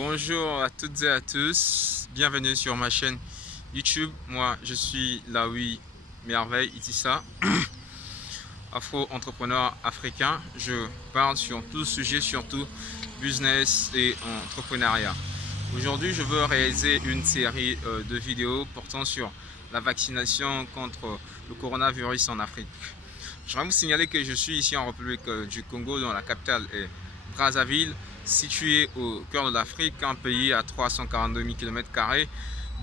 Bonjour à toutes et à tous, bienvenue sur ma chaîne YouTube. Moi je suis Laoui Merveille Itissa, afro-entrepreneur africain. Je parle sur tout sujet, surtout business et entrepreneuriat. Aujourd'hui je veux réaliser une série de vidéos portant sur la vaccination contre le coronavirus en Afrique. Je vais vous signaler que je suis ici en République du Congo, dont la capitale est Brazzaville, situé au cœur de l'Afrique, un pays à 342 000 km²,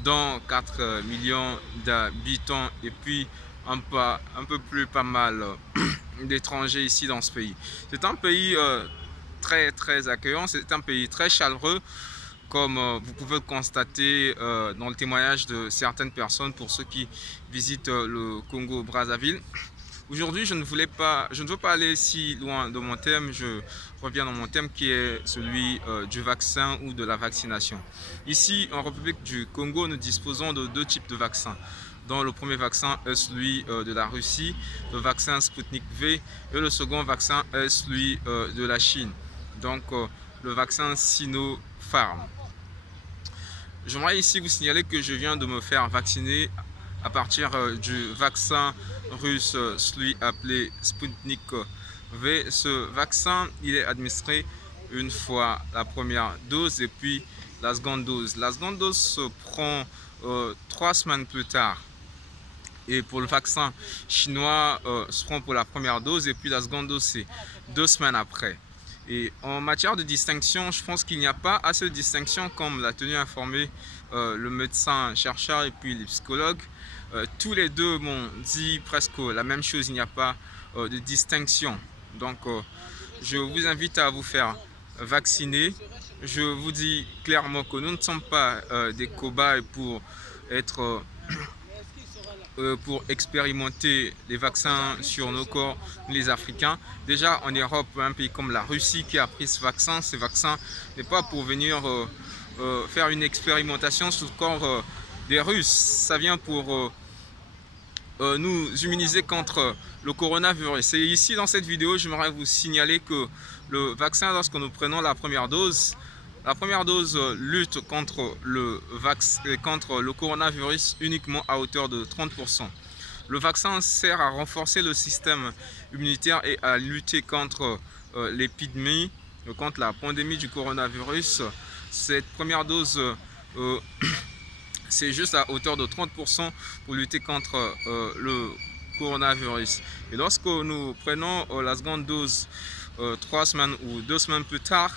dont 4 millions d'habitants et puis un peu plus pas mal d'étrangers ici dans ce pays. C'est un pays très accueillant, c'est un pays très chaleureux, comme vous pouvez le constater dans le témoignage de certaines personnes pour ceux qui visitent le Congo-Brazzaville. Aujourd'hui, je ne veux pas aller si loin de mon thème. Je reviens dans mon thème qui est celui du vaccin ou de la vaccination. Ici, en République du Congo, nous disposons de deux types de vaccins. Dont le premier vaccin est celui de la Russie, le vaccin Sputnik V, et le second vaccin est celui de la Chine, donc le vaccin Sinopharm. J'aimerais ici vous signaler que je viens de me faire vacciner à partir du vaccin russe, celui appelé Sputnik V. Ce vaccin, il est administré une fois la première dose et puis la seconde dose. La seconde dose se prend 3 semaines plus tard. Et pour le vaccin chinois, se prend pour la première dose et puis la seconde dose, c'est 2 semaines après. Et en matière de distinction, je pense qu'il n'y a pas assez de distinction comme l'a tenu informé le médecin chercheur et puis les psychologues. Tous les deux m'ont dit presque la même chose, il n'y a pas de distinction. Donc je vous invite à vous faire vacciner. Je vous dis clairement que nous ne sommes pas des cobayes pour être pour expérimenter les vaccins sur nos corps, les Africains. Déjà en Europe, un pays comme la Russie qui a pris ce vaccin n'est pas pour venir faire une expérimentation sur le corps des Russes. Ça vient pour nous immuniser contre le coronavirus. Et ici dans cette vidéo, j'aimerais vous signaler que le vaccin, lorsque nous prenons la première dose lutte contre le coronavirus uniquement à hauteur de 30%. Le vaccin sert à renforcer le système immunitaire et à lutter contre l'épidémie, contre la pandémie du coronavirus. Cette première dose c'est juste à hauteur de 30% pour lutter contre le coronavirus. Et lorsque nous prenons la seconde dose 3 semaines ou 2 semaines plus tard,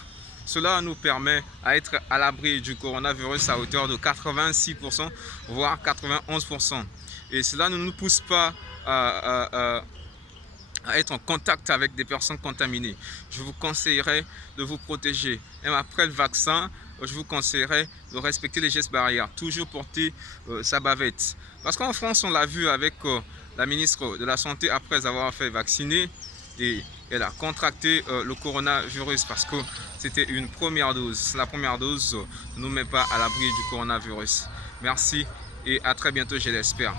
cela nous permet à être à l'abri du coronavirus à hauteur de 86%, voire 91%. Et cela ne nous pousse pas à être en contact avec des personnes contaminées. Je vous conseillerais de vous protéger. Même après le vaccin, je vous conseillerais de respecter les gestes barrières. Toujours porter sa bavette. Parce qu'en France, on l'a vu avec la ministre de la Santé après avoir fait vacciner. Et elle a contracté le coronavirus parce que c'était une première dose. La première dose ne nous met pas à l'abri du coronavirus. Merci et à très bientôt, je l'espère.